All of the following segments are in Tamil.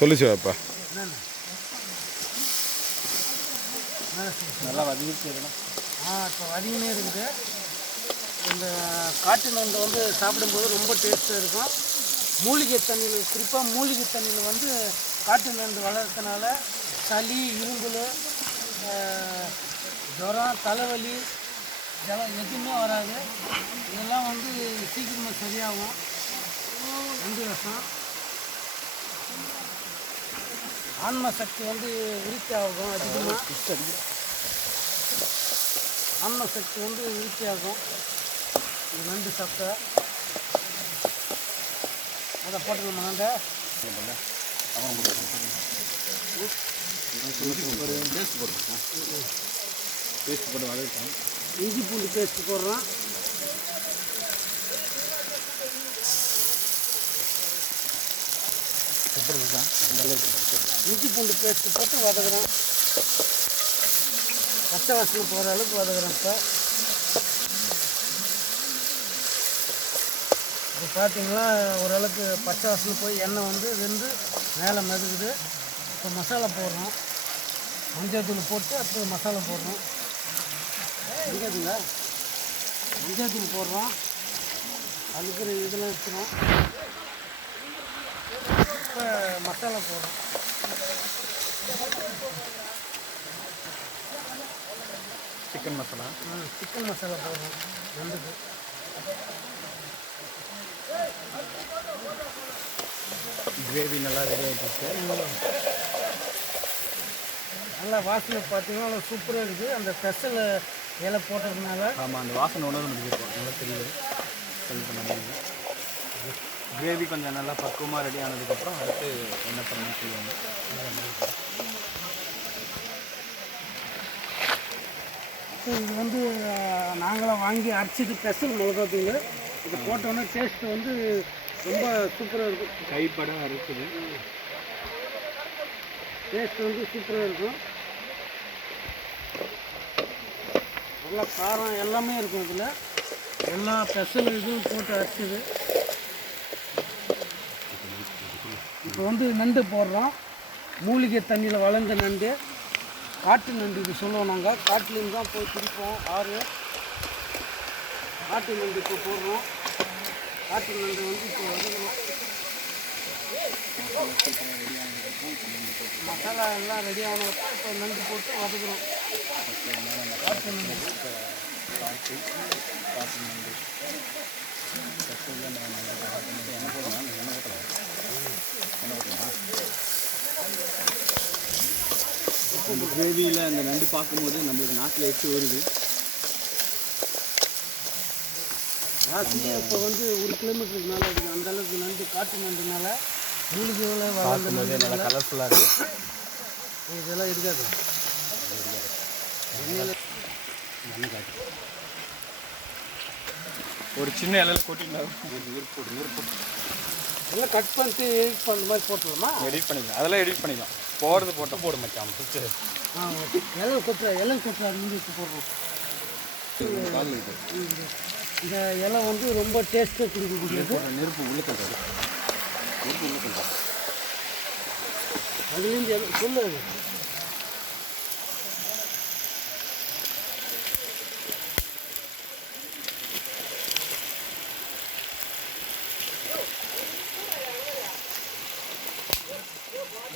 சொல்லிச்சு அப்பா நல்லா வதங்கிட்டு இப்போ வதங்கினே இருக்குது. இந்த காட்டு நண்டு வந்து சாப்பிடும்போது ரொம்ப டேஸ்ட்டாக இருக்கும். மூலிகை தண்ணியில், குறிப்பாக மூலிகை தண்ணியில் வந்து காட்டு நண்டு வளர்க்கறதுனால சளி, இரும்பல், ஜுரம், தலைவலி இதெல்லாம் எதுவுமே வராது. இதெல்லாம் வந்து சீக்கிரமாக சரியாகும். நண்டு ரசம் ஆன்ம சக்தி வந்து விருத்தி ஆகும். அதிகமாக ஆன்ம சக்தி வந்து விருத்தி ஆகும் இந்த நண்டு சாப்பிட்டா. அதை போட்டு நம்ம நண்டை பேஸ்ட் போட்டு வதக்கிட்டோம். இஞ்சி பூண்டு பேஸ்ட்டு போடுறோம். இஞ்சி பூண்டு பேஸ்ட்டு போட்டு வதக்குறோம். பச்சை வாசனை போகிற அளவுக்கு வதக்குறோம். இப்போ பார்த்தீங்களா, ஓரளவுக்கு பச்சை வாசனை போய் எண்ணெய் வந்து வெந்து மேலே மிதக்குது. இப்போ மசாலா போடுறோம். மஞ்சள் தூள் போட்டு அப்புறம் மசாலா போடுறோம். புரியாதுங்களா? மஞ்சள் தூள் போடுறோம். அதுக்கு இதெல்லாம் எடுத்துகிறோம். இப்போ மசாலா போடுறோம். சிக்கன் மசாலா சிக்கன் மசாலா போடுறோம் நண்டுக்கு. கிரேவி நல்லா ரெடி ஆகிடுச்சு. நல்லா வாசனை பார்த்தீங்கன்னா நல்லா சூப்பராக இருக்குது. அந்த ஸ்பெஷல் இலை போட்டதுனால. ஆமாம், அந்த வாசனை உணவு நமக்கு நல்லா தெரியுது. செல் பண்ண முடியுது. கிரேவி கொஞ்சம் நல்லா பக்குவமாக ரெடி ஆனதுக்கப்புறம் அடுத்து என்ன பண்ணணும்னு சொல்லுவாங்க. இது வந்து நாங்களாம் வாங்கி அரைச்சிட்டு ஸ்பெஷல் மிளகாத்தூள். இது போட்டோன்னே டேஸ்ட்டு வந்து ரொம்ப சூப்பராக இருக்கும். கைப்படம் அரைக்குது. டேஸ்ட் வந்து சூப்பராக இருக்கும். நல்லா காரம் எல்லாமே இருக்கும். இதில் எல்லா ஸ்பெஷல் இதுவும் போட்டு அரைச்சிது. இப்போ வந்து நண்டு போடுறோம். மூலிகை தண்ணியில் வளர்ந்த நண்டு, காட்டு நண்டு இது சொல்லுவோம் நாங்கள். காட்டுலேருந்து தான் போய் பிடிப்போம். ஆறு காட்டு நண்டு இப்போ போடுறோம். காட்டு நண்டு வந்து இப்போ வதக்கணும். மசாலா எல்லாம் ரெடி ஆகணும். இப்போ நண்டு போட்டு வதக்குறோம். காட்டு நண்டு இந்த கிரேவியில் அந்த நண்டு பார்க்கும்போது நம்மளுக்கு நாட்டில் எச்சு வருது. ராசியே இப்போ வந்து 1 கிலோமீட்டருக்கு மேலே இருக்குது. அந்தளவுக்கு நண்டு காட்டு நண்டுனால மூலிகையில் வளர்ந்த நல்லா கலர்ஃபுல்லாக இருக்குது. இதெல்லாம் இருக்காது. ஒரு சின்ன இலையில் போட்டிங்கன்னா எல்லாம் கட் பண்ணிட்டு எடிட் பண்ணுற மாதிரி போட்டுருவோமா? எடிட் பண்ணிக்கலாம். அதெல்லாம் எடிட் பண்ணிக்கலாம். போடுறது போட்டால் போட மாட்டான். இலை கொட்டுறாரு இங்கே வச்சு போடுறோம். இந்த இலை வந்து ரொம்ப டேஸ்ட்டாக கொடுக்கக்கூடியது. நெருப்பு உள்ள பண்ணுறாரு. அதுலேருந்து சொல்லு.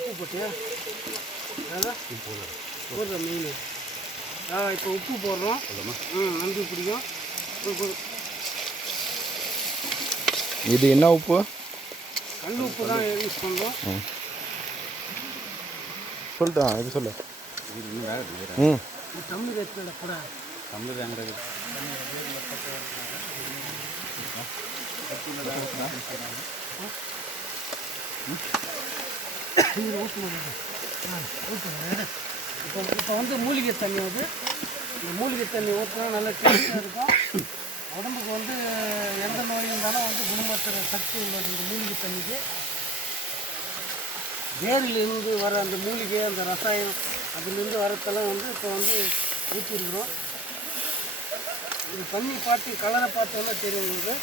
உப்பு போட்டியா? அதான் போடுற மீன். இப்போ உப்பு போடுறோம். நண்டு பிடிக்கும். இது என்ன உப்பு? கல் உப்பு தான் யூஸ் பண்ணுறோம். சொல்லிட்டா இது சொல்லு. இது இன்னும் வேறு தமிழ் ரேட்டில் கூட தமிழ் வேங்கிறது. இப்போ வந்து மூலிகை தண்ணி வந்து இந்த மூலிகை தண்ணி ஊற்றினா நல்லா டேஸ்ட்டாக இருக்கும். உடம்புக்கு வந்து எந்த நோய் இருந்தாலும் வந்து குணமாற்றுற சக்தி உள்ளது இந்த மூலிகை தண்ணிக்கு. வேரிலிருந்து வர அந்த மூலிகை, அந்த ரசாயனம், அதுலேருந்து வரத்தெல்லாம் வந்து இப்போ வந்து ஊற்றிருக்கிறோம். இது தண்ணி பார்த்து கலரை பார்த்தோன்னா தெரியும் உங்களுக்கு.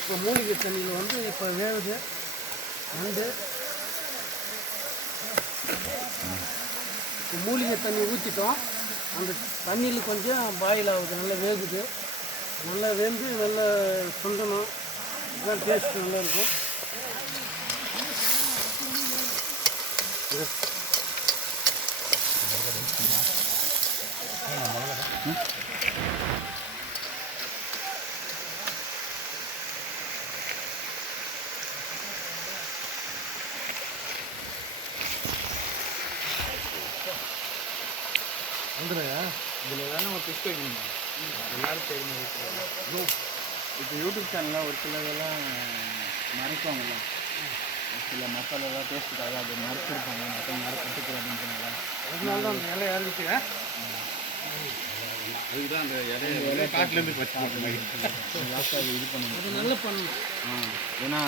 இப்போ மூலிகை தண்ணியில் வந்து இப்போ வேகுது நண்டு. இப்போ மூலிகை தண்ணி ஊற்றிட்டோம். அந்த தண்ணியில் கொஞ்சம் பாயில் ஆகுது, நல்லா வேகுது. நல்லா வெந்து நல்லா சுண்டணும், இதுதான் டேஸ்ட் நல்லா இருக்கும். இதில் வேணால் ஒரு டிஸ்ட் வைக்கணுமா? எல்லாரும் தெரிஞ்சு இப்போ யூடியூப் சேனலில் ஒரு சிலதெல்லாம் மறைப்பாங்கல்ல, சில மசாலாலாம் டேஸ்ட்டுக்காக அதை மறைச்சிருப்பாங்க, மற்ற யாரும் கற்றுக்கூடாதுன்னு. அதனால தான் அந்த இலையை இறங்கிட்டு அதுதான் அந்த இலையை காட்டிலேருந்து லாஸ்ட்டாக இது பண்ணணும். அது நல்லா பண்ணணும். ஏன்னா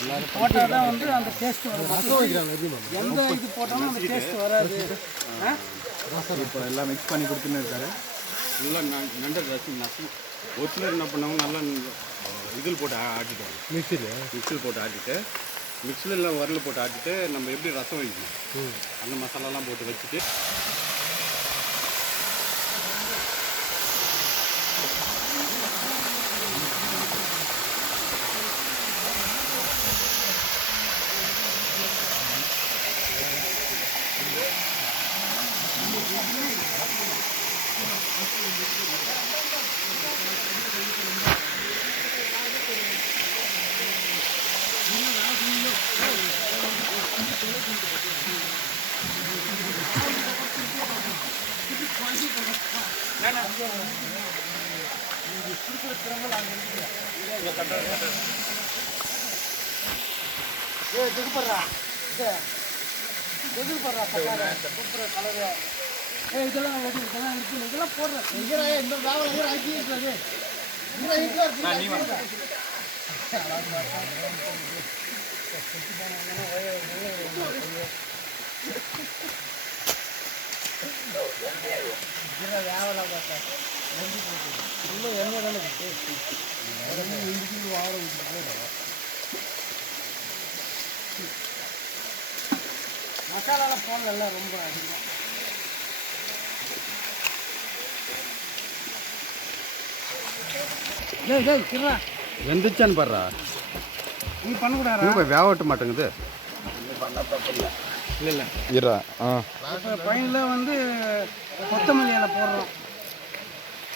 எல்லாரும் போட்டால் தான் வந்து அந்த டேஸ்ட் வரும். எந்த இது போட்டாலும் அந்த டேஸ்ட் வராது. இப்போ எல்லாம் மிக்ஸ் பண்ணி கொடுத்துன்னு இருக்காரு. நல்லா நண்டை நசி ஒரு சிலர் என்ன பண்ணாங்க, நல்லா இதில் போட்டு ஆட்டிட்டாங்க. மிக்சியில் போட்டு ஆட்டிட்டு, மிக்சியில் எல்லாம் உரல் போட்டு ஆட்டிட்டு நம்ம எப்படி ரசம் வைக்கணும் அந்த மசாலாலாம் போட்டு வச்சுட்டு இதெல்லாம் போடுறேன். இந்த வேலை ஆக்கி இருக்கிறது வேலை பார்த்தா இன்னும் என்ன தானே மசாலாலாம் போடல ரொம்ப அதிகம். வெந்துச்சான்னு பாடுறா, நீ பண்ணக்கூடாது. வேவட்ட மாட்டேங்குது. இல்லை இரா இப்போ பையனில் வந்து கொத்தமல்லி இலை போடுறோம்.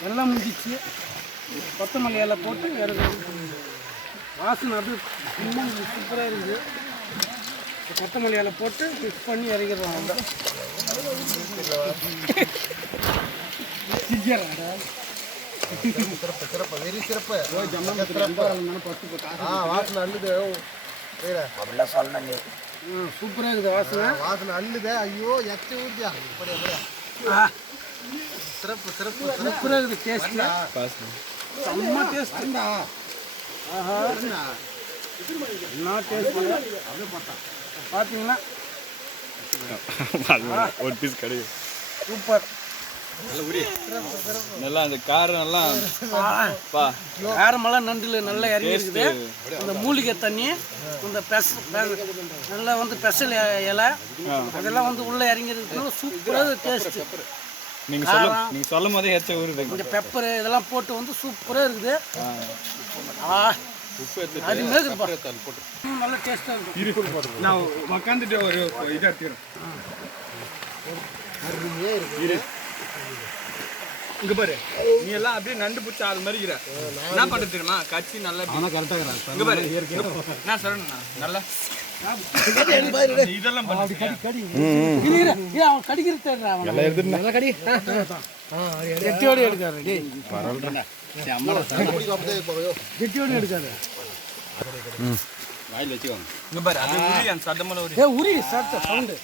எல்லாம் முடிஞ்சிச்சு. கொத்தமல்லி இலை போட்டு இறக்கணும். வாசனை அப்படியே இன்னும் சூப்பராக இருக்குது. கொத்தமல்லி இலை போட்டு மிக்ஸ் பண்ணி இறக்கிடுறோம். அவங்க வாசனை அள்ளுது அப்படிலாம் சொல்லணும். சூப்பராக இருக்குது வாசனை. வாசனை அள்ளுது. ஐயோ எச்ச ஊர்த்தியா சிறப்பு சிறப்பு சூப்பராக இருக்குது. டேஸ்ட் செம்ம டேஸ்ட். ஆஹா என்ன டேஸ்ட் பார்த்தீங்கன்னா ஒரு பீஸ் கிடைக்கும். சூப்பர். நல்லா அந்த காரம் எல்லாம் காரமெல்லாம் நண்டில் நல்லா இறங்கி இருக்குது. இந்த மூலிகை தண்ணி, இந்த நல்லா வந்து பெசல் இலை அதெல்லாம் வந்து உள்ளே இறங்கிருக்கு. சூப்பராக டேஸ்ட். நீங்கள் சொல்லும் போதே எச்ச ஊருது. இந்த பெப்பரு இதெல்லாம் போட்டு வந்து சூப்பராக இருக்குது. அது நல்லா டேஸ்ட்டாக இருக்கும். நான் உக்காந்துட்டு ஒரு இதாக எடுத்துக்கிறேன். இங்க பாரு, நீ எல்லாம் அப்படியே நண்டு பிடிச்ச ஆள் மாதிரி இருக்கிற. என்ன பண்ணுறது தெரியுமா, கட்சி நல்லா கரெக்டாக இங்க பாரு. என்ன சொல்லணும்ண்ணா நல்லா இதெல்லாம் அவன் கடிக்கிறது கெட்டியோடு எடுக்காரு. கெட்டியோடு எடுக்காரு. வாயில் வச்சுக்கோங்க. இங்க பாரு, அது உரி அந்த சத்தமான உரி. உரி சத்த சவுண்டு.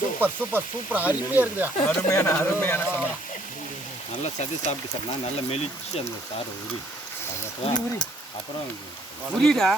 சூப்பர் சூப்பர் சூப்பர் அருமையா இருக்குது. அருமையான சமையல். நல்லா சதி சாப்பிட்டு சார், நான் நல்லா மெலிச்சு அந்த சாறு உரி. அப்புறம் உரிடா.